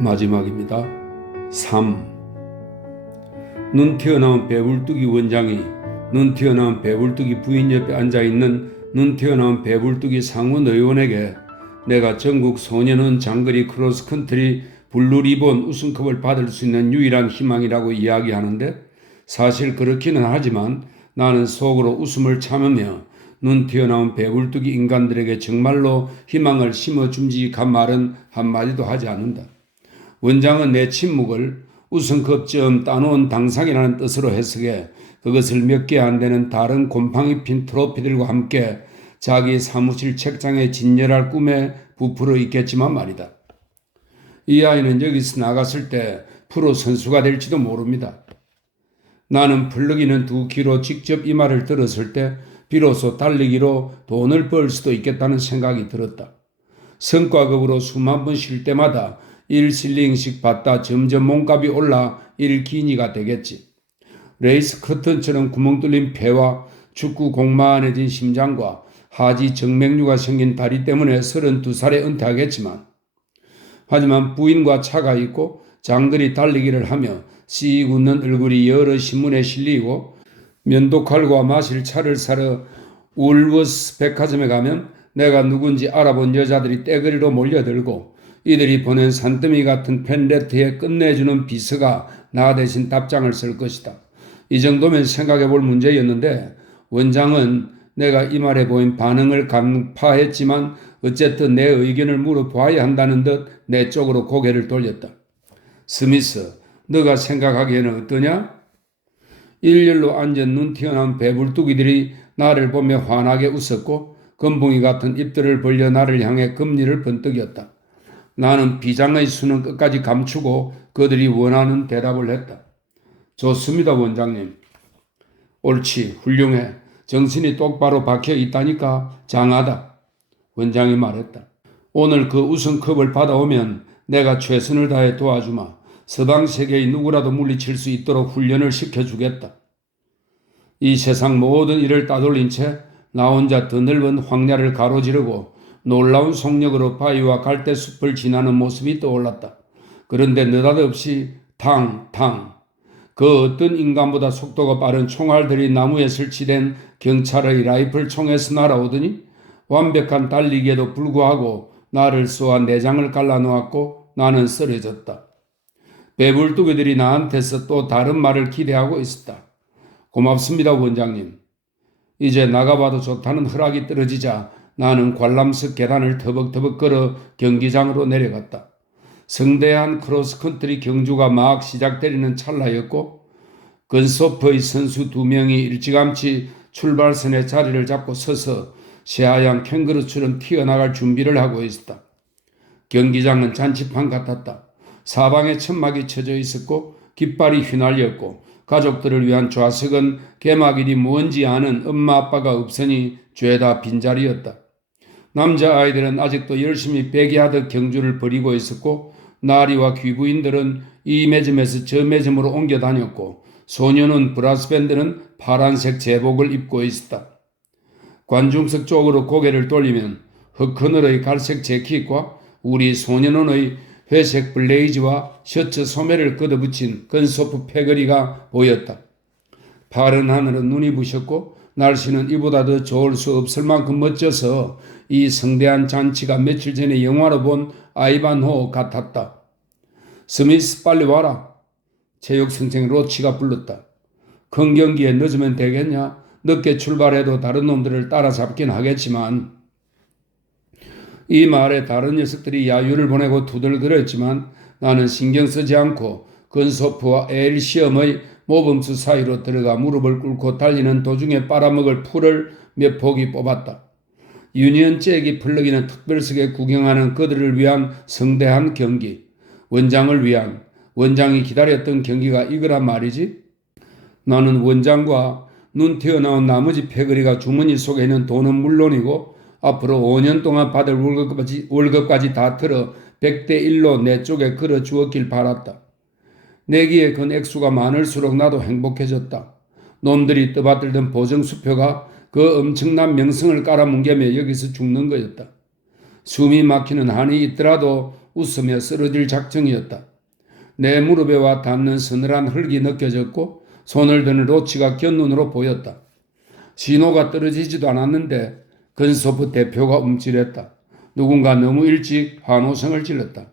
마지막입니다. 3. 눈 튀어나온 배불뚝이 원장이 눈 튀어나온 배불뚝이 부인 옆에 앉아있는 눈 튀어나온 배불뚝이 상원 의원에게 내가 전국 소년원 장거리 크로스컨트리 블루리본 우승컵을 받을 수 있는 유일한 희망이라고 이야기하는데, 사실 그렇기는 하지만 나는 속으로 웃음을 참으며 눈 튀어나온 배불뚝이 인간들에게 정말로 희망을 심어줌직한 말은 한마디도 하지 않는다. 원장은 내 침묵을 우승컵 점 따놓은 당상이라는 뜻으로 해석해 그것을 몇 개 안 되는 다른 곰팡이 핀 트로피들과 함께 자기 사무실 책장에 진열할 꿈에 부풀어 있겠지만 말이다. 이 아이는 여기서 나갔을 때 프로 선수가 될지도 모릅니다. 나는 플러기는 2kg 직접 이 말을 들었을 때 비로소 달리기로 돈을 벌 수도 있겠다는 생각이 들었다. 성과급으로 수만 번 쉴 때마다 1실링씩 받다 점점 몸값이 올라 1기니가 되겠지. 레이스 커튼처럼 구멍 뚫린 폐와 축구 공만해진 심장과 하지 정맥류가 생긴 다리 때문에 32살에 은퇴하겠지만, 하지만 부인과 차가 있고 장거리 달리기를 하며 씩 웃는 얼굴이 여러 신문에 실리고 면도칼과 마실 차를 사러 울워스 백화점에 가면 내가 누군지 알아본 여자들이 떼거리로 몰려들고 이들이 보낸 산더미 같은 펜레트에 끝내주는 비서가 나 대신 답장을 쓸 것이다. 이 정도면 생각해 볼 문제였는데, 원장은 내가 이 말에 보인 반응을 간파했지만 어쨌든 내 의견을 물어봐야 한다는 듯 내 쪽으로 고개를 돌렸다. 스미스, 너가 생각하기에는 어떠냐? 일렬로 앉은 눈 튀어나온 배불뚝이들이 나를 보며 환하게 웃었고 건붕이 같은 입들을 벌려 나를 향해 금리를 번뜩였다. 나는 비장의 수는 끝까지 감추고 그들이 원하는 대답을 했다. 좋습니다, 원장님. 옳지, 훌륭해. 정신이 똑바로 박혀 있다니까 장하다. 원장이 말했다. 오늘 그 우승컵을 받아오면 내가 최선을 다해 도와주마. 서방 세계의 누구라도 물리칠 수 있도록 훈련을 시켜주겠다. 이 세상 모든 일을 따돌린 채 나 혼자 더 넓은 황야를 가로지르고 놀라운 속력으로 바위와 갈대숲을 지나는 모습이 떠올랐다. 그런데 느닷없이 탕탕, 그 어떤 인간보다 속도가 빠른 총알들이 나무에 설치된 경찰의 라이플 총에서 날아오더니 완벽한 달리기에도 불구하고 나를 쏘아 내장을 갈라놓았고 나는 쓰러졌다. 배불뚝이들이 나한테서 또 다른 말을 기대하고 있었다. 고맙습니다, 원장님. 이제 나가봐도 좋다는 허락이 떨어지자 나는 관람석 계단을 터벅터벅 걸어 경기장으로 내려갔다. 성대한 크로스컨트리 경주가 막 시작되는 찰나였고 건소프의 선수 2명이 일찌감치 출발선에 자리를 잡고 서서 새하얀 캥거루처럼 튀어나갈 준비를 하고 있었다. 경기장은 잔치판 같았다. 사방에 천막이 쳐져 있었고 깃발이 휘날렸고 가족들을 위한 좌석은 개막일이 뭔지 아는 엄마 아빠가 없으니 죄다 빈자리였다. 남자아이들은 아직도 열심히 배기하듯 경주를 벌이고 있었고 나리와 귀부인들은 이 매점에서 저 매점으로 옮겨 다녔고 소년원 브라스밴드는 파란색 제복을 입고 있었다. 관중석 쪽으로 고개를 돌리면 흑커널의 갈색 재킷과 우리 소년원의 회색 블레이즈와 셔츠 소매를 걷어붙인 건소프 패거리가 보였다. 파란 하늘은 눈이 부셨고 날씨는 이보다 더 좋을 수 없을 만큼 멋져서 이 성대한 잔치가 며칠 전에 영화로 본 아이반호 같았다. 스미스, 빨리 와라. 체육선생 로치가 불렀다. 큰 경기에 늦으면 되겠냐? 늦게 출발해도 다른 놈들을 따라잡긴 하겠지만. 이 말에 다른 녀석들이 야유를 보내고 투덜거렸지만 나는 신경 쓰지 않고 건소프와 엘시엄의 모범수 사이로 들어가 무릎을 꿇고 달리는 도중에 빨아먹을 풀을 몇 포기 뽑았다. 유니언 잭이 플러기는 특별석에 구경하는 그들을 위한 성대한 경기, 원장을 위한, 원장이 기다렸던 경기가 이거란 말이지. 나는 원장과 눈 튀어나온 나머지 패거리가 주머니 속에 있는 돈은 물론이고 앞으로 5년 동안 받을 월급까지 다 틀어 100대 1로 내 쪽에 걸어 주었길 바랐다. 내기에 건 액수가 많을수록 나도 행복해졌다. 놈들이 떠받들던 보정수표가 그 엄청난 명성을 깔아뭉개며 여기서 죽는 거였다. 숨이 막히는 한이 있더라도 웃으며 쓰러질 작정이었다. 내 무릎에 와 닿는 서늘한 흙이 느껴졌고 손을 드는 로치가 곁눈으로 보였다. 신호가 떨어지지도 않았는데 건소프 대표가 움찔했다. 누군가 너무 일찍 환호성을 질렀다.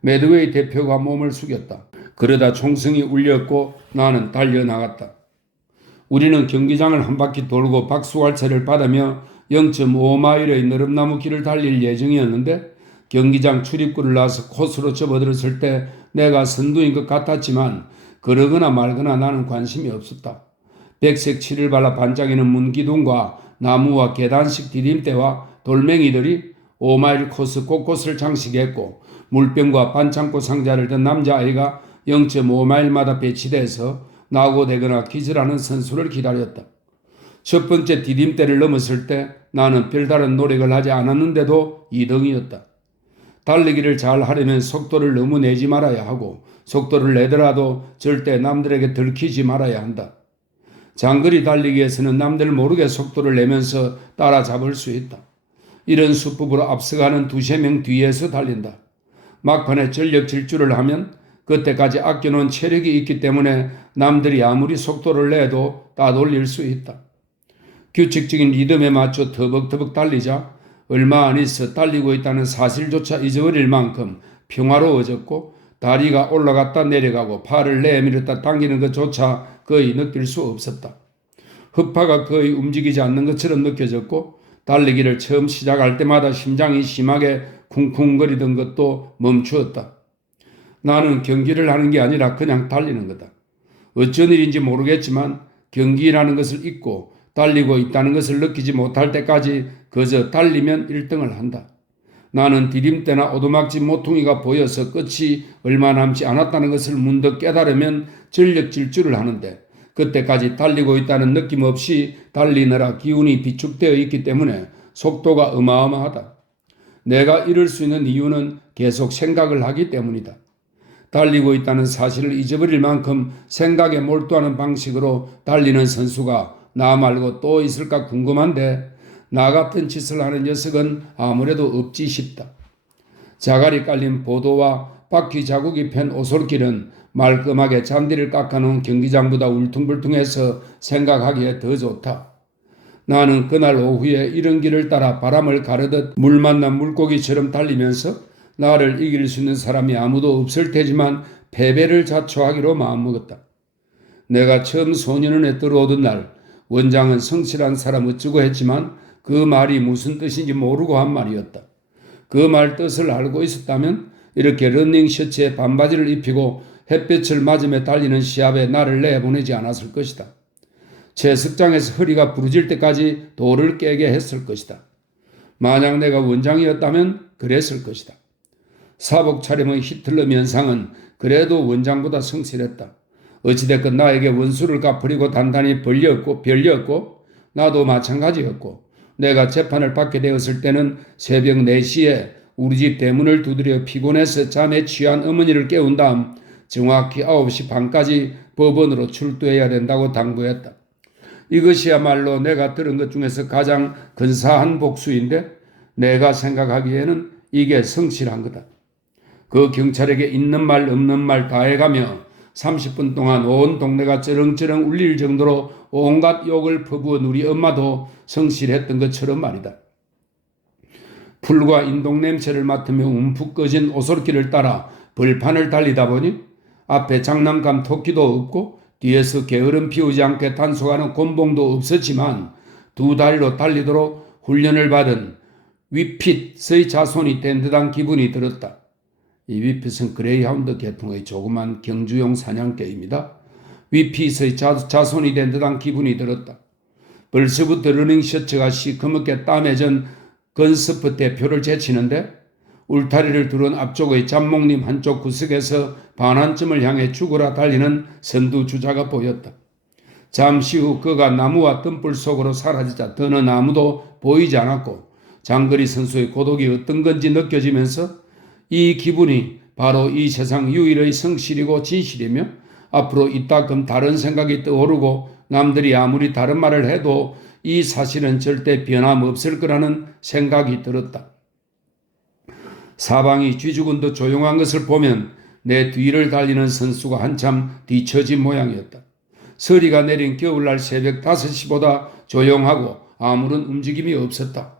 매드웨이 대표가 몸을 숙였다. 그러다 총성이 울렸고 나는 달려나갔다. 우리는 경기장을 한 바퀴 돌고 박수갈채를 받으며 0.5마일의 느릅나무 길을 달릴 예정이었는데 경기장 출입구를 나서 코스로 접어들었을 때 내가 선두인 것 같았지만 그러거나 말거나 나는 관심이 없었다. 백색 칠을 발라 반짝이는 문기둥과 나무와 계단식 디딤대와 돌멩이들이 5마일 코스 곳곳을 장식했고 물병과 반창고 상자를 든 남자아이가 0.5마일마다 배치돼서 낙오되거나 기절하는 선수를 기다렸다. 첫 번째 디딤대를 넘었을 때 나는 별다른 노력을 하지 않았는데도 2등이었다. 달리기를 잘 하려면 속도를 너무 내지 말아야 하고 속도를 내더라도 절대 남들에게 들키지 말아야 한다. 장거리 달리기에서는 남들 모르게 속도를 내면서 따라잡을 수 있다. 이런 수법으로 앞서가는 두세 명 뒤에서 달린다. 막판에 전력 질주를 하면 그때까지 아껴놓은 체력이 있기 때문에 남들이 아무리 속도를 내도 따돌릴 수 있다. 규칙적인 리듬에 맞춰 터벅터벅 달리자 얼마 안 있어 달리고 있다는 사실조차 잊어버릴 만큼 평화로워졌고 다리가 올라갔다 내려가고 팔을 내밀었다 당기는 것조차 거의 느낄 수 없었다. 흑파가 거의 움직이지 않는 것처럼 느껴졌고 달리기를 처음 시작할 때마다 심장이 심하게 쿵쿵거리던 것도 멈추었다. 나는 경기를 하는 게 아니라 그냥 달리는 거다. 어쩐 일인지 모르겠지만 경기라는 것을 잊고 달리고 있다는 것을 느끼지 못할 때까지 그저 달리면 1등을 한다. 나는 디딤대나 오두막집 모퉁이가 보여서 끝이 얼마 남지 않았다는 것을 문득 깨달으면 전력 질주를 하는데 그때까지 달리고 있다는 느낌 없이 달리느라 기운이 비축되어 있기 때문에 속도가 어마어마하다. 내가 이럴 수 있는 이유는 계속 생각을 하기 때문이다. 달리고 있다는 사실을 잊어버릴 만큼 생각에 몰두하는 방식으로 달리는 선수가 나 말고 또 있을까 궁금한데 나 같은 짓을 하는 녀석은 아무래도 없지 싶다. 자갈이 깔린 보도와 바퀴 자국이 팬 오솔길은 말끔하게 잔디를 깎아놓은 경기장보다 울퉁불퉁해서 생각하기에 더 좋다. 나는 그날 오후에 이런 길을 따라 바람을 가르듯 물 만난 물고기처럼 달리면서 나를 이길 수 있는 사람이 아무도 없을 테지만 패배를 자초하기로 마음먹었다. 내가 처음 소년원에 들어오던 날 원장은 성실한 사람 어쩌고 했지만 그 말이 무슨 뜻인지 모르고 한 말이었다. 그 말 뜻을 알고 있었다면 이렇게 러닝 셔츠에 반바지를 입히고 햇볕을 맞으며 달리는 시합에 나를 내보내지 않았을 것이다. 채석장에서 허리가 부러질 때까지 돌을 깨게 했을 것이다. 만약 내가 원장이었다면 그랬을 것이다. 사복 차림의 히틀러 면상은 그래도 원장보다 성실했다. 어찌됐건 나에게 원수를 갚으려고 단단히 벌렸고 나도 마찬가지였고 내가 재판을 받게 되었을 때는 새벽 4시에 우리 집 대문을 두드려 피곤해서 잠에 취한 어머니를 깨운 다음 정확히 9시 반까지 법원으로 출두해야 된다고 당부했다. 이것이야말로 내가 들은 것 중에서 가장 근사한 복수인데 내가 생각하기에는 이게 성실한 거다. 그 경찰에게 있는 말 없는 말 다 해가며 30분 동안 온 동네가 쩌렁쩌렁 울릴 정도로 온갖 욕을 퍼부은 우리 엄마도 성실했던 것처럼 말이다. 풀과 인동 냄새를 맡으며 움푹 꺼진 오솔길을 따라 벌판을 달리다 보니 앞에 장난감 토끼도 없고 뒤에서 게으름 피우지 않게 단속하는 곤봉도 없었지만 두 다리로 달리도록 훈련을 받은 위핏의 자손이 된 듯한 기분이 들었다. 이 위핏은 그레이하운드 계통의 조그만 경주용 사냥개입니다. 위핏의 자손이 된 듯한 기분이 들었다. 벌써부터 러닝 셔츠가 시커멓게 땀에 전 건스프 대표를 제치는데 울타리를 두른 앞쪽의 잡목님 한쪽 구석에서 반환점을 향해 죽으라 달리는 선두주자가 보였다. 잠시 후 그가 나무와 뜸불 속으로 사라지자 더는 아무도 보이지 않았고 장거리 선수의 고독이 어떤 건지 느껴지면서 이 기분이 바로 이 세상 유일의 성실이고 진실이며 앞으로 이따금 다른 생각이 떠오르고 남들이 아무리 다른 말을 해도 이 사실은 절대 변함없을 거라는 생각이 들었다. 사방이 쥐죽은 듯 조용한 것을 보면 내 뒤를 달리는 선수가 한참 뒤처진 모양이었다. 서리가 내린 겨울날 새벽 5시보다 조용하고 아무런 움직임이 없었다.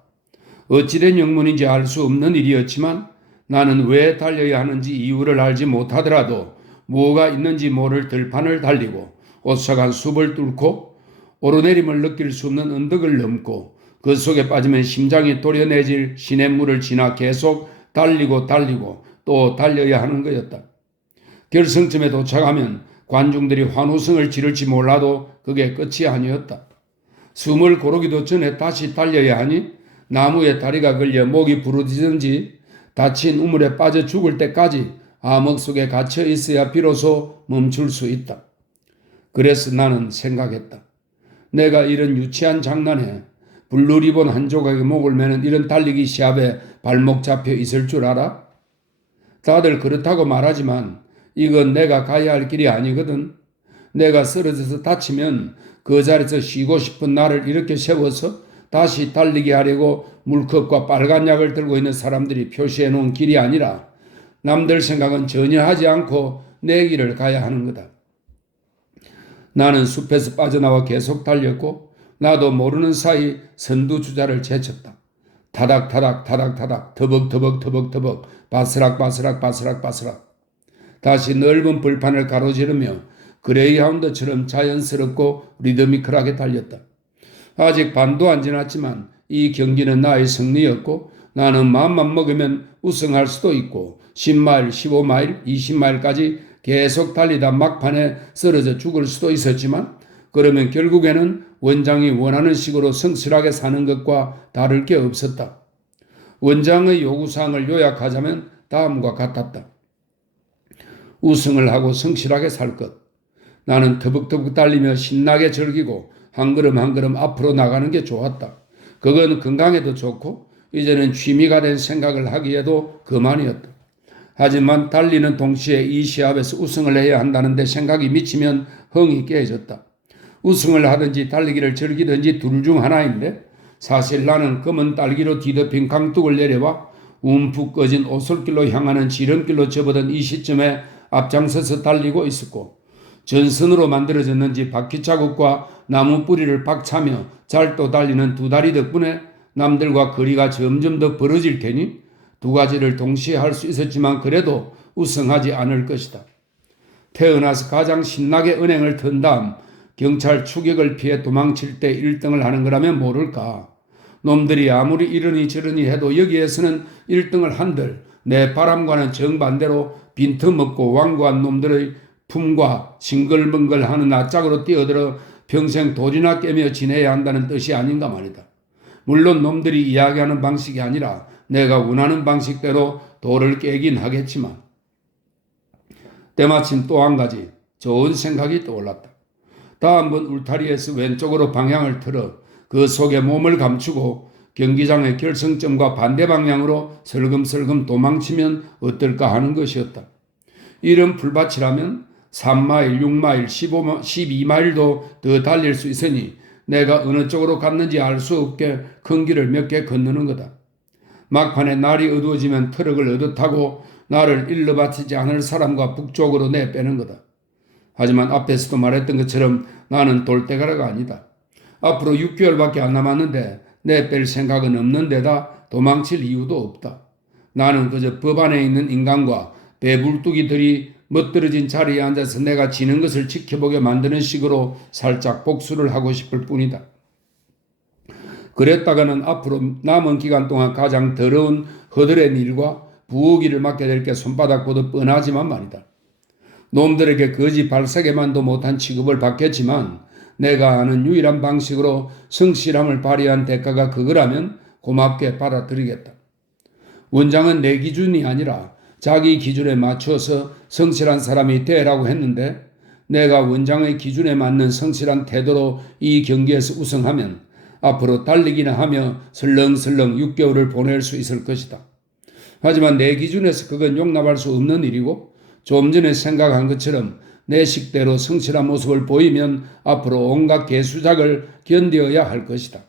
어찌된 영문인지 알 수 없는 일이었지만 나는 왜 달려야 하는지 이유를 알지 못하더라도 뭐가 있는지 모를 들판을 달리고 오싹한 숲을 뚫고 오르내림을 느낄 수 없는 언덕을 넘고 그 속에 빠지면 심장이 도려내질 시냇물을 지나 계속 달리고 또 달려야 하는 거였다. 결승점에 도착하면 관중들이 환호성을 지를지 몰라도 그게 끝이 아니었다. 숨을 고르기도 전에 다시 달려야 하니 나무에 다리가 걸려 목이 부러지든지 다친 우물에 빠져 죽을 때까지 암흑 속에 갇혀 있어야 비로소 멈출 수 있다. 그래서 나는 생각했다. 내가 이런 유치한 장난에 블루리본 한 조각에 목을 매는 이런 달리기 시합에 발목 잡혀 있을 줄 알아? 다들 그렇다고 말하지만 이건 내가 가야 할 길이 아니거든. 내가 쓰러져서 다치면 그 자리에서 쉬고 싶은 나를 이렇게 세워서 다시 달리게 하려고 물컵과 빨간 약을 들고 있는 사람들이 표시해 놓은 길이 아니라 남들 생각은 전혀 하지 않고 내 길을 가야 하는 거다. 나는 숲에서 빠져나와 계속 달렸고 나도 모르는 사이 선두주자를 제쳤다. 타닥타닥 타닥타닥 터벅터벅 바스락 다시 넓은 벌판을 가로지르며 그레이하운드처럼 자연스럽고 리드미컬하게 달렸다. 아직 반도 안 지났지만 이 경기는 나의 승리였고 나는 마음만 먹으면 우승할 수도 있고 10마일, 15마일, 20마일까지 계속 달리다 막판에 쓰러져 죽을 수도 있었지만 그러면 결국에는 원장이 원하는 식으로 성실하게 사는 것과 다를 게 없었다. 원장의 요구사항을 요약하자면 다음과 같았다. 우승을 하고 성실하게 살 것. 나는 터벅터벅 달리며 신나게 즐기고 한 걸음 한 걸음 앞으로 나가는 게 좋았다. 그건 건강에도 좋고 이제는 취미가 된 생각을 하기에도 그만이었다. 하지만 달리는 동시에 이 시합에서 우승을 해야 한다는 데 생각이 미치면 흥이 깨졌다. 우승을 하든지 달리기를 즐기든지 둘 중 하나인데 사실 나는 검은 딸기로 뒤덮인 강둑을 내려와 움푹 꺼진 오솔길로 향하는 지름길로 접어든 이 시점에 앞장서서 달리고 있었고 전선으로 만들어졌는지 바퀴 자국과 나무 뿌리를 박차며 잘도 달리는 두 다리 덕분에 남들과 거리가 점점 더 벌어질 테니 두 가지를 동시에 할 수 있었지만 그래도 우승하지 않을 것이다. 태어나서 가장 신나게 은행을 턴 다음 경찰 추격을 피해 도망칠 때 1등을 하는 거라면 모를까. 놈들이 아무리 이러니 저러니 해도 여기에서는 1등을 한들 내 바람과는 정반대로 빈틈없고 완고한 놈들의 품과 싱글벙글하는 낯짝으로 뛰어들어 평생 돌이나 깨며 지내야 한다는 뜻이 아닌가 말이다. 물론 놈들이 이야기하는 방식이 아니라 내가 원하는 방식대로 돌을 깨긴 하겠지만 때마침 또 한 가지 좋은 생각이 떠올랐다. 다음번 울타리에서 왼쪽으로 방향을 틀어 그 속에 몸을 감추고 경기장의 결승점과 반대 방향으로 슬금슬금 도망치면 어떨까 하는 것이었다. 이런 풀밭이라면 3마일, 6마일, 12마일도 더 달릴 수 있으니 내가 어느 쪽으로 갔는지 알 수 없게 큰 길을 몇 개 건너는 거다. 막판에 날이 어두워지면 트럭을 얻어타고 나를 일러 바치지 않을 사람과 북쪽으로 내빼는 거다. 하지만 앞에서도 말했던 것처럼 나는 돌대가라가 아니다. 앞으로 6개월밖에 안 남았는데 내뺄 생각은 없는 데다 도망칠 이유도 없다. 나는 그저 법 안에 있는 인간과 배불뚝이들이 멋들어진 자리에 앉아서 내가 지는 것을 지켜보게 만드는 식으로 살짝 복수를 하고 싶을 뿐이다. 그랬다가는 앞으로 남은 기간 동안 가장 더러운 허들의 일과 부엌일을 맡게 될 게 손바닥보다 뻔하지만 말이다. 놈들에게 거지 발사계만도 못한 취급을 받겠지만 내가 아는 유일한 방식으로 성실함을 발휘한 대가가 그거라면 고맙게 받아들이겠다. 원장은 내 기준이 아니라 자기 기준에 맞춰서 성실한 사람이 되라고 했는데 내가 원장의 기준에 맞는 성실한 태도로 이 경기에서 우승하면 앞으로 달리기나 하며 설렁설렁 6개월을 보낼 수 있을 것이다. 하지만 내 기준에서 그건 용납할 수 없는 일이고 좀 전에 생각한 것처럼 내 식대로 성실한 모습을 보이면 앞으로 온갖 개수작을 견뎌야 할 것이다.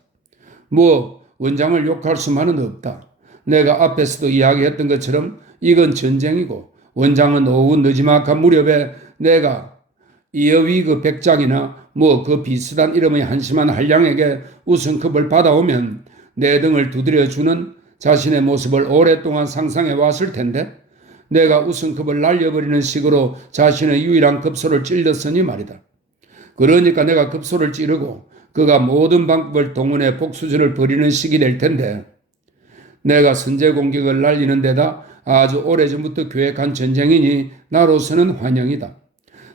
원장을 욕할 수만은 없다. 내가 앞에서도 이야기했던 것처럼 이건 전쟁이고 원장은 오후 늦지막한 무렵에 내가 이어위그 백장이나 뭐 그 비슷한 이름의 한심한 한량에게 우승컵을 받아오면 내 등을 두드려주는 자신의 모습을 오랫동안 상상해 왔을 텐데 내가 우승컵을 날려버리는 식으로 자신의 유일한 급소를 찔렀으니 말이다. 그러니까 내가 급소를 찌르고 그가 모든 방법을 동원해 복수전을 벌이는 식이 될 텐데 내가 선제 공격을 날리는 데다 아주 오래전부터 계획한 전쟁이니 나로서는 환영이다.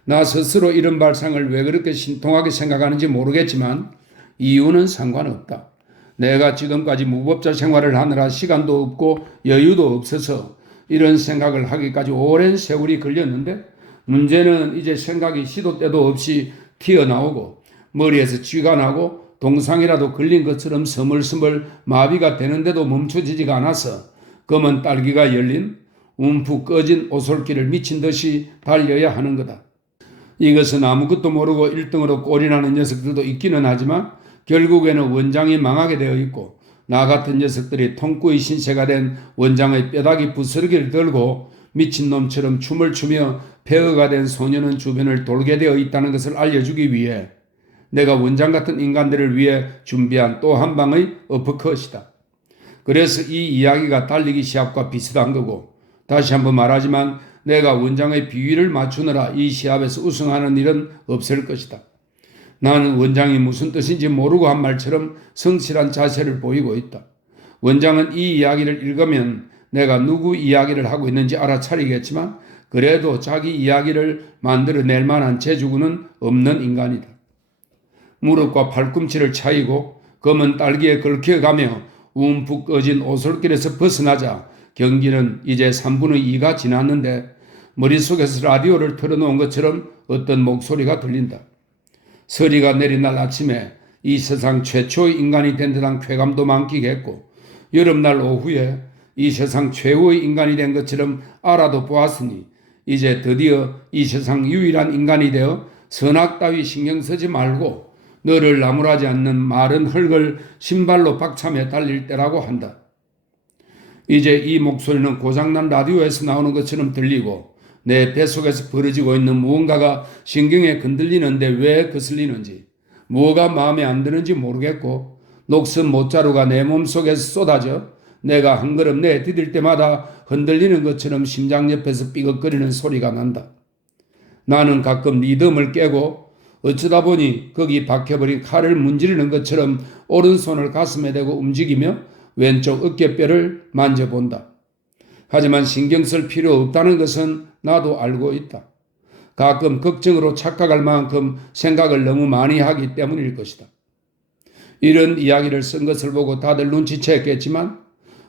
나 스스로 이런 발상을 왜 그렇게 신통하게 생각하는지 모르겠지만 이유는 상관없다. 내가 지금까지 무법자 생활을 하느라 시간도 없고 여유도 없어서 이런 생각을 하기까지 오랜 세월이 걸렸는데 문제는 이제 생각이 시도 때도 없이 튀어나오고 머리에서 쥐가 나고 동상이라도 걸린 것처럼 스물스물 마비가 되는데도 멈춰지지가 않아서 검은 딸기가 열린 움푹 꺼진 오솔길을 미친 듯이 달려야 하는 거다. 이것은 아무것도 모르고 1등으로 꼴이 나는 녀석들도 있기는 하지만 결국에는 원장이 망하게 되어 있고 나 같은 녀석들이 통구의 신세가 된 원장의 뼈다귀 부스러기를 들고 미친놈처럼 춤을 추며 폐허가 된 소년은 주변을 돌게 되어 있다는 것을 알려주기 위해 내가 원장 같은 인간들을 위해 준비한 또 한 방의 어퍼컷이다. 그래서 이 이야기가 달리기 시합과 비슷한 거고 다시 한번 말하지만 내가 원장의 비위를 맞추느라 이 시합에서 우승하는 일은 없을 것이다. 나는 원장이 무슨 뜻인지 모르고 한 말처럼 성실한 자세를 보이고 있다. 원장은 이 이야기를 읽으면 내가 누구 이야기를 하고 있는지 알아차리겠지만 그래도 자기 이야기를 만들어낼 만한 재주는 없는 인간이다. 무릎과 팔꿈치를 차이고 검은 딸기에 걸켜가며 움푹 꺼진 오솔길에서 벗어나자 경기는 이제 3분의 2가 지났는데 머릿속에서 라디오를 틀어놓은 것처럼 어떤 목소리가 들린다. 서리가 내린 날 아침에 이 세상 최초의 인간이 된 듯한 쾌감도 만끽했고 여름날 오후에 이 세상 최고의 인간이 된 것처럼 알아도 보았으니 이제 드디어 이 세상 유일한 인간이 되어 선악 따위 신경 쓰지 말고 너를 나무라지 않는 마른 흙을 신발로 박차며 달릴 때라고 한다. 이제 이 목소리는 고장난 라디오에서 나오는 것처럼 들리고 내 뱃속에서 벌어지고 있는 무언가가 신경에 건들리는데 왜 거슬리는지 뭐가 마음에 안 드는지 모르겠고 녹슨 못자루가 내 몸속에서 쏟아져 내가 한 걸음 내디딜 때마다 흔들리는 것처럼 심장 옆에서 삐걱거리는 소리가 난다. 나는 가끔 리듬을 깨고 어쩌다 보니 거기 박혀버린 칼을 문지르는 것처럼 오른손을 가슴에 대고 움직이며 왼쪽 어깨뼈를 만져본다. 하지만 신경 쓸 필요 없다는 것은 나도 알고 있다. 가끔 걱정으로 착각할 만큼 생각을 너무 많이 하기 때문일 것이다. 이런 이야기를 쓴 것을 보고 다들 눈치챘겠지만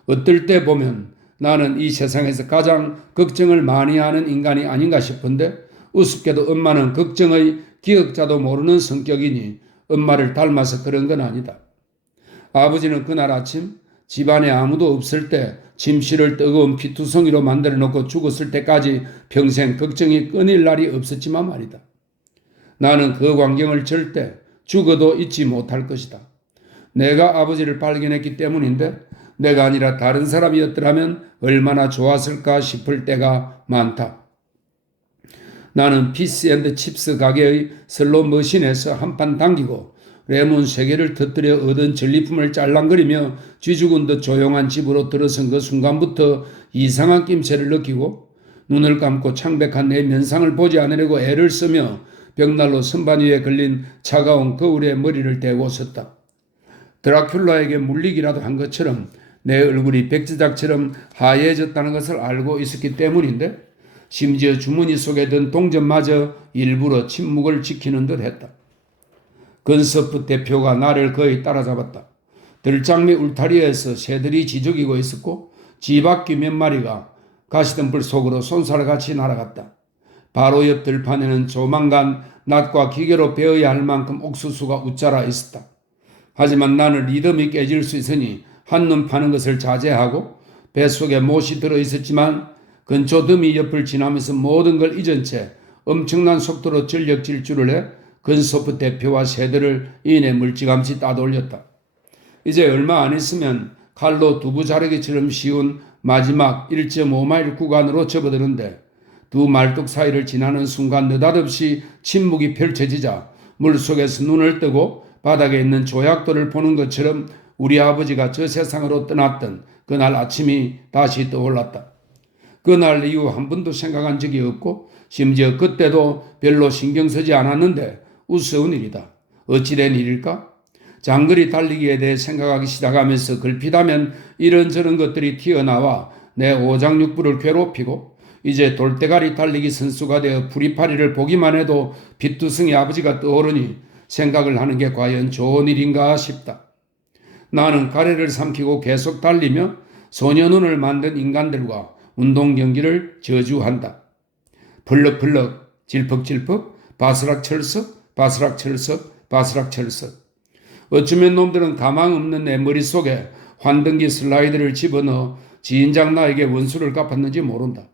어떨 때 보면 나는 이 세상에서 가장 걱정을 많이 하는 인간이 아닌가 싶은데 우습게도 엄마는 걱정의 기억자도 모르는 성격이니 엄마를 닮아서 그런 건 아니다. 아버지는 그날 아침 집안에 아무도 없을 때 침실을 뜨거운 피투성이로 만들어 놓고 죽었을 때까지 평생 걱정이 끊일 날이 없었지만 말이다. 나는 그 광경을 절대 죽어도 잊지 못할 것이다. 내가 아버지를 발견했기 때문인데 내가 아니라 다른 사람이었더라면 얼마나 좋았을까 싶을 때가 많다. 나는 피스앤칩스 가게의 슬롯 머신에서 한 판 당기고 레몬 3개를 터뜨려 얻은 전리품을 짤랑거리며 쥐죽은 듯 조용한 집으로 들어선 그 순간부터 이상한 낌새를 느끼고 눈을 감고 창백한 내 면상을 보지 않으려고 애를 쓰며 벽난로 선반 위에 걸린 차가운 거울에 머리를 대고 섰다. 드라큘라에게 물리기라도 한 것처럼 내 얼굴이 백지작처럼 하얘졌다는 것을 알고 있었기 때문인데 심지어 주머니 속에 든 동전마저 일부러 침묵을 지키는 듯 했다. 건서프 대표가 나를 거의 따라잡았다. 들장미 울타리에서 새들이 지저귀고 있었고 쥐바퀴 몇 마리가 가시덤불 속으로 쏜살같이 날아갔다. 바로 옆 들판에는 조만간 낫과 기계로 베어야 할 만큼 옥수수가 웃자라 있었다. 하지만 나는 리듬이 깨질 수 있으니 한눈 파는 것을 자제하고 뱃속에 못이 들어있었지만 근처 더미 옆을 지나면서 모든 걸 잊은 채 엄청난 속도로 전력 질주를 해 건소프 대표와 새들을 이내 물찌감치 따돌렸다. 이제 얼마 안 있으면 칼로 두부 자르기처럼 쉬운 마지막 1.5마일 구간으로 접어드는데 두 말뚝 사이를 지나는 순간 느닷없이 침묵이 펼쳐지자 물속에서 눈을 뜨고 바닥에 있는 조약돌을 보는 것처럼 우리 아버지가 저 세상으로 떠났던 그날 아침이 다시 떠올랐다. 그날 이후 한 번도 생각한 적이 없고 심지어 그때도 별로 신경 쓰지 않았는데 우스운 일이다. 어찌된 일일까? 장거리 달리기에 대해 생각하기 시작하면서 걸핏하면 이런저런 것들이 튀어나와 내 오장육부를 괴롭히고 이제 돌대가리 달리기 선수가 되어 프리파리를 보기만 해도 빚두성이 아버지가 떠오르니 생각을 하는 게 과연 좋은 일인가 싶다. 나는 가래를 삼키고 계속 달리며 소년운을 만든 인간들과 운동 경기를 저주한다. 펄럭펄럭, 질퍽질퍽, 바스락철썩, 바스락철썩, 바스락철썩. 어쩌면 놈들은 가망 없는 내 머릿속에 환등기 슬라이드를 집어넣어 지인장 나에게 원수를 갚았는지 모른다.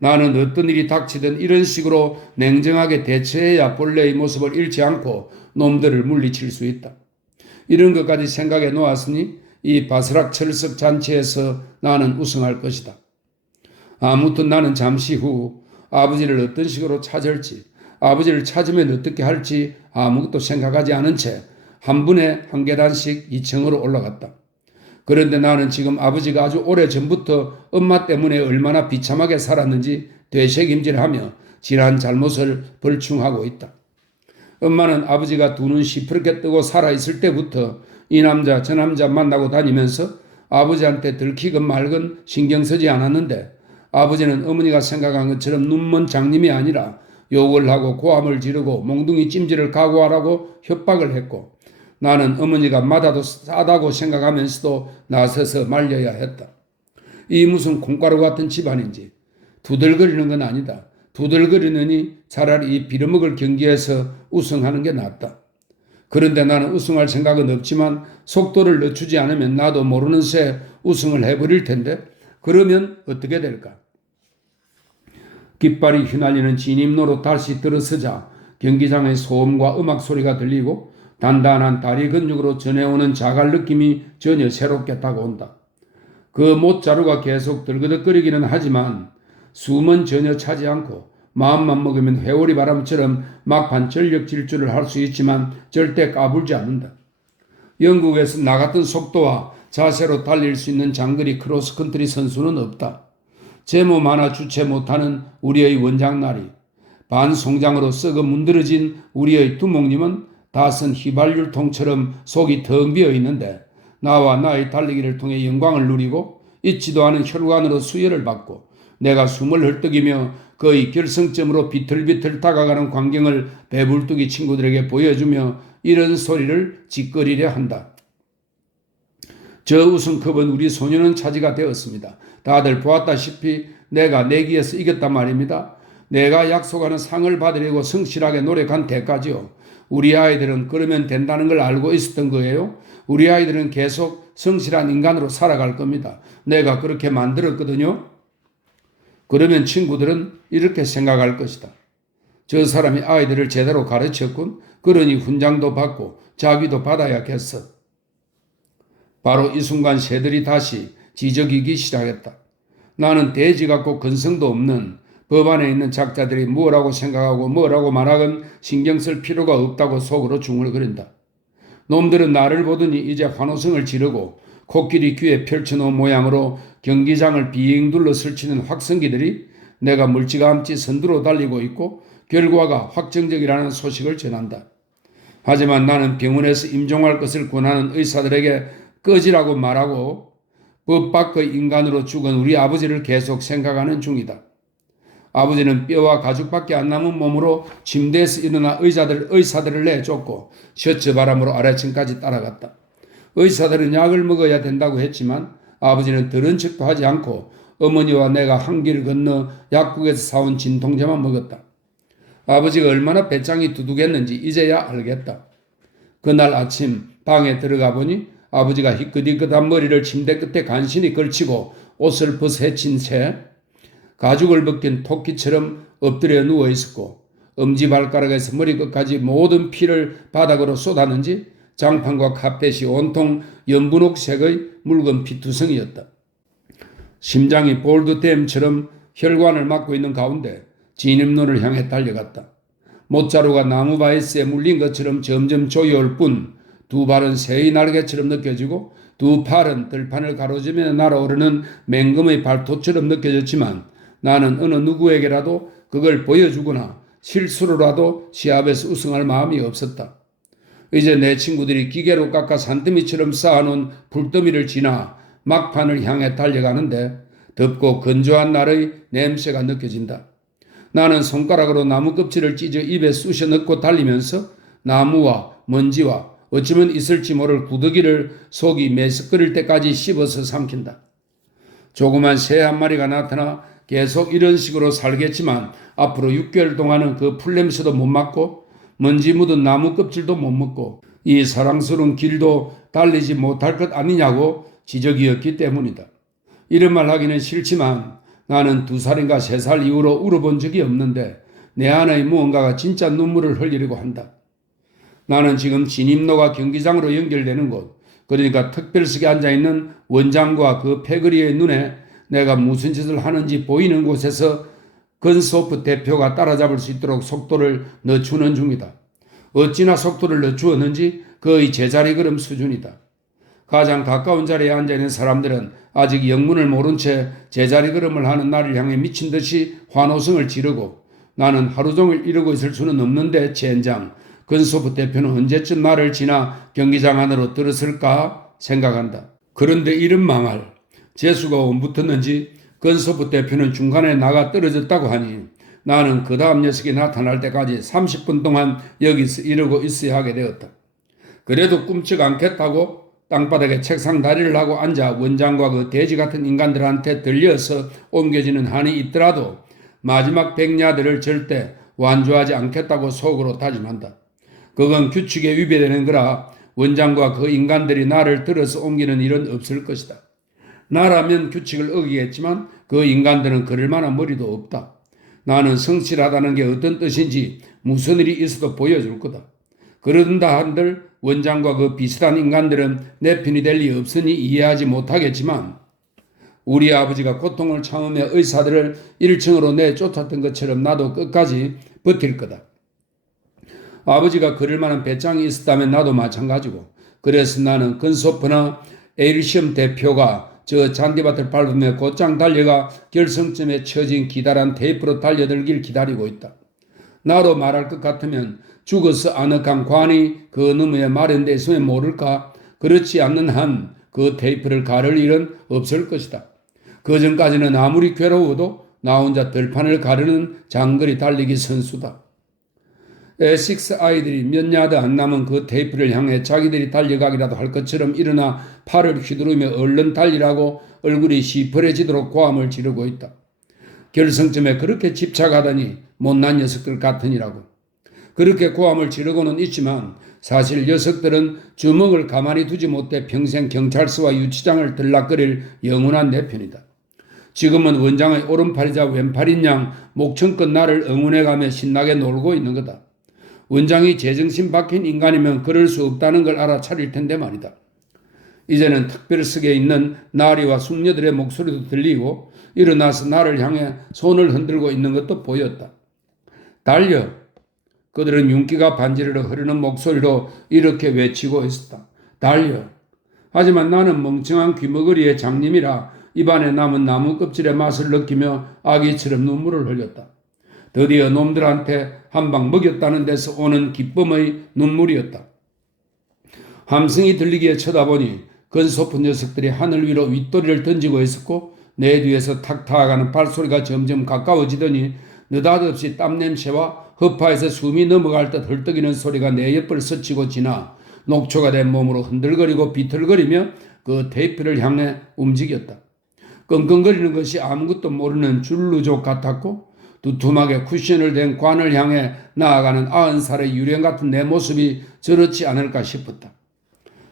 나는 어떤 일이 닥치든 이런 식으로 냉정하게 대처해야 본래의 모습을 잃지 않고 놈들을 물리칠 수 있다. 이런 것까지 생각해 놓았으니 이 바스락철석 잔치에서 나는 우승할 것이다. 아무튼 나는 잠시 후 아버지를 어떤 식으로 찾을지, 아버지를 찾으면 어떻게 할지 아무것도 생각하지 않은 채 한 분에 한 계단씩 2층으로 올라갔다. 그런데 나는 지금 아버지가 아주 오래전부터 엄마 때문에 얼마나 비참하게 살았는지 되새김질하며 지난 잘못을 벌충하고 있다. 엄마는 아버지가 두 눈 시퍼렇게 뜨고 살아있을 때부터 이 남자 저 남자 만나고 다니면서 아버지한테 들키건 말건 신경 쓰지 않았는데 아버지는 어머니가 생각한 것처럼 눈먼 장님이 아니라 욕을 하고 고함을 지르고 몽둥이 찜질을 각오하라고 협박을 했고 나는 어머니가 맞아도 싸다고 생각하면서도 나서서 말려야 했다. 이 무슨 콩가루 같은 집안인지 두들거리는 건 아니다. 두들거리느니 차라리 이 빌어먹을 경기에서 우승하는 게 낫다. 그런데 나는 우승할 생각은 없지만 속도를 늦추지 않으면 나도 모르는 새 우승을 해버릴 텐데 그러면 어떻게 될까? 깃발이 휘날리는 진입로로 다시 들어서자 경기장의 소음과 음악 소리가 들리고 단단한 다리 근육으로 전해오는 자갈 느낌이 전혀 새롭게 다가온다. 그 못자루가 계속 들그덕거리기는 하지만 숨은 전혀 차지 않고 마음만 먹으면 회오리 바람처럼 막판 전력 질주를 할 수 있지만 절대 까불지 않는다. 영국에서 나 같은 속도와 자세로 달릴 수 있는 장거리 크로스컨트리 선수는 없다. 제 몸 하나 주체 못하는 우리의 원장나리, 반송장으로 썩어 문드러진 우리의 두목님은 다선 휘발유통처럼 속이 텅 비어 있는데 나와 나의 달리기를 통해 영광을 누리고 잊지도 않은 혈관으로 수혈을 받고 내가 숨을 헐떡이며 거의 결승점으로 비틀비틀 다가가는 광경을 배불뚝이 친구들에게 보여주며 이런 소리를 짓거리려 한다. 저 우승컵은 우리 소년은 차지가 되었습니다. 다들 보았다시피 내가 내기에서 이겼단 말입니다. 내가 약속하는 상을 받으려고 성실하게 노력한 대가지요. 우리 아이들은 그러면 된다는 걸 알고 있었던 거예요. 우리 아이들은 계속 성실한 인간으로 살아갈 겁니다. 내가 그렇게 만들었거든요. 그러면 친구들은 이렇게 생각할 것이다. 저 사람이 아이들을 제대로 가르쳤군. 그러니 훈장도 받고 자기도 받아야겠어. 바로 이 순간 새들이 다시 지저귀기 시작했다. 나는 돼지 같고 근성도 없는 법안에 있는 작자들이 뭐라고 생각하고 뭐라고 말하건 신경 쓸 필요가 없다고 속으로 중얼거린다. 놈들은 나를 보더니 이제 환호성을 지르고 코끼리 귀에 펼쳐놓은 모양으로 경기장을 빙 둘러 설치는 확성기들이 내가 멀찌감치 선두로 달리고 있고 결과가 확정적이라는 소식을 전한다. 하지만 나는 병원에서 임종할 것을 권하는 의사들에게 꺼지라고 말하고 법 밖의 인간으로 죽은 우리 아버지를 계속 생각하는 중이다. 아버지는 뼈와 가죽밖에 안 남은 몸으로 침대에서 일어나 의사들을 내쫓고 셔츠 바람으로 아래층까지 따라갔다. 의사들은 약을 먹어야 된다고 했지만 아버지는 들은 척도 하지 않고 어머니와 내가 한 길 건너 약국에서 사온 진통제만 먹었다. 아버지가 얼마나 배짱이 두둑했는지 이제야 알겠다. 그날 아침 방에 들어가 보니 아버지가 희끗희끗한 머리를 침대 끝에 간신히 걸치고 옷을 벗헤친 채 가죽을 벗긴 토끼처럼 엎드려 누워 있었고 엄지발가락에서 머리끝까지 모든 피를 바닥으로 쏟았는지 장판과 카펫이 온통 연분홍색의 묽은 피투성이었다. 심장이 볼드댐처럼 혈관을 막고 있는 가운데 진입로를 향해 달려갔다. 못자루가 나무 바이스에 물린 것처럼 점점 조여올 뿐 두 발은 새의 날개처럼 느껴지고 두 팔은 들판을 가로지며 날아오르는 맹금의 발톱처럼 느껴졌지만 나는 어느 누구에게라도 그걸 보여주거나 실수로라도 시합에서 우승할 마음이 없었다. 이제 내 친구들이 기계로 깎아 산더미처럼 쌓아놓은 불더미를 지나 막판을 향해 달려가는데 덥고 건조한 날의 냄새가 느껴진다. 나는 손가락으로 나무 껍질을 찢어 입에 쑤셔 넣고 달리면서 나무와 먼지와 어쩌면 있을지 모를 구더기를 속이 메스꺼릴 때까지 씹어서 삼킨다. 조그만 새 한 마리가 나타나 계속 이런 식으로 살겠지만 앞으로 6개월 동안은 그 풀냄새도 못 맡고 먼지 묻은 나무 껍질도 못 먹고 이 사랑스러운 길도 달리지 못할 것 아니냐고 지적이었기 때문이다. 이런 말 하기는 싫지만 나는 2살인가 3살 이후로 울어본 적이 없는데 내 안의 무언가가 진짜 눈물을 흘리려고 한다. 나는 지금 진입로가 경기장으로 연결되는 곳, 그러니까 특별석에 앉아있는 원장과 그 패거리의 눈에 내가 무슨 짓을 하는지 보이는 곳에서 건소프 대표가 따라잡을 수 있도록 속도를 늦추는 중이다. 어찌나 속도를 늦추었는지 거의 제자리 걸음 수준이다. 가장 가까운 자리에 앉아있는 사람들은 아직 영문을 모른 채 제자리 걸음을 하는 나를 향해 미친 듯이 환호성을 지르고 나는 하루 종일 이러고 있을 수는 없는데 젠장, 건소프 대표는 언제쯤 나를 지나 경기장 안으로 들었을까 생각한다. 그런데 이런 망할, 재수가 온 붙었는지 건소프 대표는 중간에 나가 떨어졌다고 하니 나는 그 다음 녀석이 나타날 때까지 30분 동안 여기서 이러고 있어야 하게 되었다. 그래도 꿈쩍 않겠다고 땅바닥에 책상 다리를 하고 앉아 원장과 그 돼지 같은 인간들한테 들려서 옮겨지는 한이 있더라도 마지막 백야들을 절대 완주하지 않겠다고 속으로 다짐한다. 그건 규칙에 위배되는 거라 원장과 그 인간들이 나를 들어서 옮기는 일은 없을 것이다. 나라면 규칙을 어기겠지만 그 인간들은 그럴 만한 머리도 없다. 나는 성실하다는 게 어떤 뜻인지 무슨 일이 있어도 보여줄 거다. 그런다 한들 원장과 그 비슷한 인간들은 내 편이 될 리 없으니 이해하지 못하겠지만 우리 아버지가 고통을 참으며 의사들을 1층으로 내쫓았던 것처럼 나도 끝까지 버틸 거다. 아버지가 그럴 만한 배짱이 있었다면 나도 마찬가지고 그래서 나는 건소프나 에일시엄 대표가 저 잔디밭을 밟으며 곧장 달려가 결승점에 쳐진 기다란 테이프로 달려들길 기다리고 있다. 나로 말할 것 같으면 죽어서 아늑한 관이 그 너머에 마련되어 있으면 모를까. 그렇지 않는 한 그 테이프를 가를 일은 없을 것이다. 그 전까지는 아무리 괴로워도 나 혼자 들판을 가르는 장거리 달리기 선수다. 에식스 아이들이 몇 야드 안 남은 그 테이프를 향해 자기들이 달려가기라도 할 것처럼 일어나 팔을 휘두르며 얼른 달리라고 얼굴이 시퍼래지도록 고함을 지르고 있다. 결승점에 그렇게 집착하다니 못난 녀석들 같으니라고. 그렇게 고함을 지르고는 있지만 사실 녀석들은 주먹을 가만히 두지 못해 평생 경찰서와 유치장을 들락거릴 영원한 내 편이다. 지금은 원장의 오른팔이자 왼팔인 양 목청껏 나를 응원해가며 신나게 놀고 있는 거다. 원장이 제정신 박힌 인간이면 그럴 수 없다는 걸 알아차릴 텐데 말이다. 이제는 특별석에 있는 나리와 숙녀들의 목소리도 들리고 일어나서 나를 향해 손을 흔들고 있는 것도 보였다. 달려! 그들은 윤기가 반지르르 흐르는 목소리로 이렇게 외치고 있었다. 달려! 하지만 나는 멍청한 귀머거리의 장님이라 입안에 남은 나무 껍질의 맛을 느끼며 아기처럼 눈물을 흘렸다. 드디어 놈들한테 한 방 먹였다는 데서 오는 기쁨의 눈물이었다. 함성이 들리기에 쳐다보니 건소프 녀석들이 하늘 위로 윗도리를 던지고 있었고 내 뒤에서 탁탁하는 발소리가 점점 가까워지더니 느닷없이 땀냄새와 허파에서 숨이 넘어갈 듯 헐떡이는 소리가 내 옆을 스치고 지나 녹초가 된 몸으로 흔들거리고 비틀거리며 그 테이프를 향해 움직였다. 끙끙거리는 것이 아무것도 모르는 줄루족 같았고 두툼하게 쿠션을 댄 관을 향해 나아가는 90살의 유령 같은 내 모습이 저렇지 않을까 싶었다.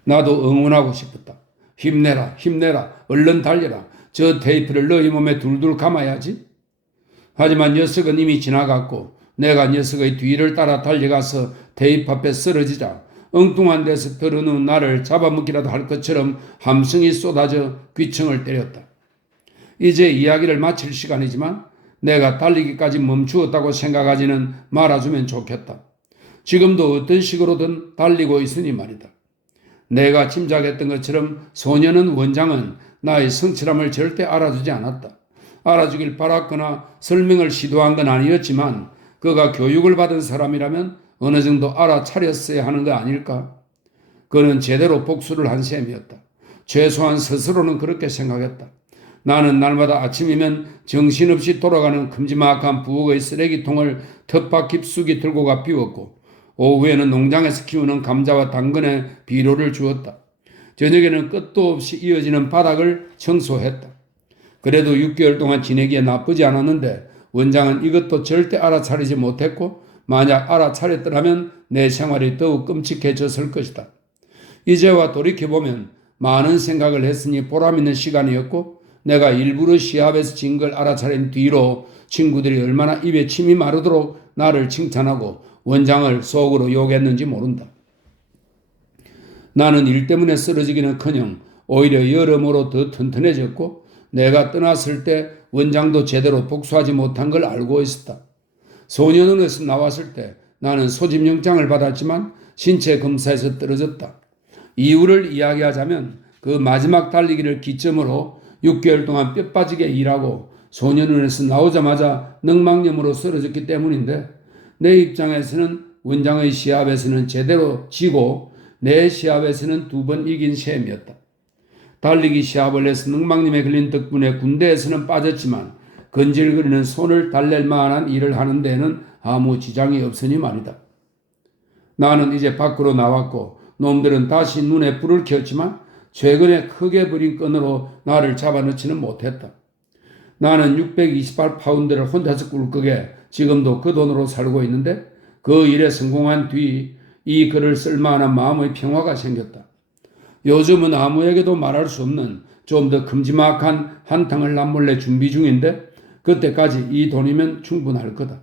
나도 응원하고 싶었다. 힘내라, 힘내라, 얼른 달려라. 저 테이프를 너희 몸에 둘둘 감아야지. 하지만 녀석은 이미 지나갔고 내가 녀석의 뒤를 따라 달려가서 테이프 앞에 쓰러지자 엉뚱한 데서 들어놓은 나를 잡아먹기라도 할 것처럼 함성이 쏟아져 귀청을 때렸다. 이제 이야기를 마칠 시간이지만 내가 달리기까지 멈추었다고 생각하지는 말아주면 좋겠다. 지금도 어떤 식으로든 달리고 있으니 말이다. 내가 짐작했던 것처럼 소년은 원장은 나의 성실함을 절대 알아주지 않았다. 알아주길 바랐거나 설명을 시도한 건 아니었지만 그가 교육을 받은 사람이라면 어느 정도 알아차렸어야 하는 거 아닐까? 그는 제대로 복수를 한 셈이었다. 최소한 스스로는 그렇게 생각했다. 나는 날마다 아침이면 정신없이 돌아가는 큼지막한 부엌의 쓰레기통을 텃밭 깊숙이 들고 가 비웠고 오후에는 농장에서 키우는 감자와 당근에 비료를 주었다. 저녁에는 끝도 없이 이어지는 바닥을 청소했다. 그래도 6개월 동안 지내기에 나쁘지 않았는데 원장은 이것도 절대 알아차리지 못했고 만약 알아차렸더라면 내 생활이 더욱 끔찍해졌을 것이다. 이제와 돌이켜보면 많은 생각을 했으니 보람있는 시간이었고 내가 일부러 시합에서 진 걸 알아차린 뒤로 친구들이 얼마나 입에 침이 마르도록 나를 칭찬하고 원장을 속으로 욕했는지 모른다. 나는 일 때문에 쓰러지기는커녕 오히려 여러모로 더 튼튼해졌고 내가 떠났을 때 원장도 제대로 복수하지 못한 걸 알고 있었다. 소년원에서 나왔을 때 나는 소집영장을 받았지만 신체 검사에서 떨어졌다. 이유를 이야기하자면 그 마지막 달리기를 기점으로 6개월 동안 뼈 빠지게 일하고 소년원에서 나오자마자 늑막염으로 쓰러졌기 때문인데 내 입장에서는 원장의 시합에서는 제대로 지고 내 시합에서는 2번 이긴 셈이었다. 달리기 시합을 해서 늑막염에 걸린 덕분에 군대에서는 빠졌지만 건질거리는 손을 달랠 만한 일을 하는 데에는 아무 지장이 없으니 말이다. 나는 이제 밖으로 나왔고 놈들은 다시 눈에 불을 켰지만 최근에 크게 부린 끈으로 나를 잡아넣지는 못했다. 나는 628파운드를 혼자서 꿀꺽에 지금도 그 돈으로 살고 있는데 그 일에 성공한 뒤 이 글을 쓸만한 마음의 평화가 생겼다. 요즘은 아무에게도 말할 수 없는 좀 더 큼지막한 한탕을 남몰래 준비 중인데 그때까지 이 돈이면 충분할 거다.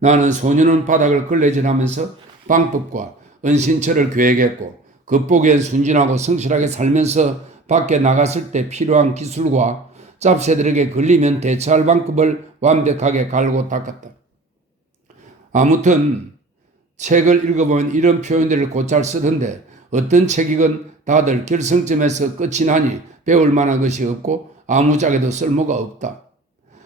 나는 소년원 바닥을 걸레질하면서 방법과 은신처를 계획했고 겉보기엔 순진하고 성실하게 살면서 밖에 나갔을 때 필요한 기술과 짭새들에게 걸리면 대처할 방법을 완벽하게 갈고 닦았다. 아무튼 책을 읽어보면 이런 표현들을 곧잘 쓰던데 어떤 책이건 다들 결성점에서 끝이 나니 배울 만한 것이 없고 아무짝에도 쓸모가 없다.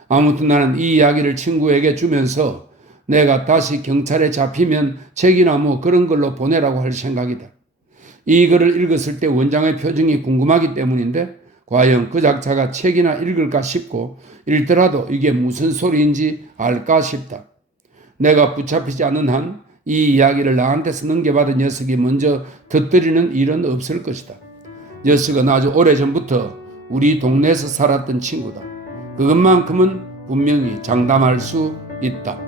아무튼 나는 이 이야기를 친구에게 주면서 내가 다시 경찰에 잡히면 책이나 뭐 그런 걸로 보내라고 할 생각이다. 이 글을 읽었을 때 원장의 표정이 궁금하기 때문인데 과연 그 작자가 책이나 읽을까 싶고 읽더라도 이게 무슨 소리인지 알까 싶다. 내가 붙잡히지 않는 한 이 이야기를 나한테서 넘겨받은 녀석이 먼저 터뜨리는 일은 없을 것이다. 녀석은 아주 오래전부터 우리 동네에서 살았던 친구다. 그것만큼은 분명히 장담할 수 있다.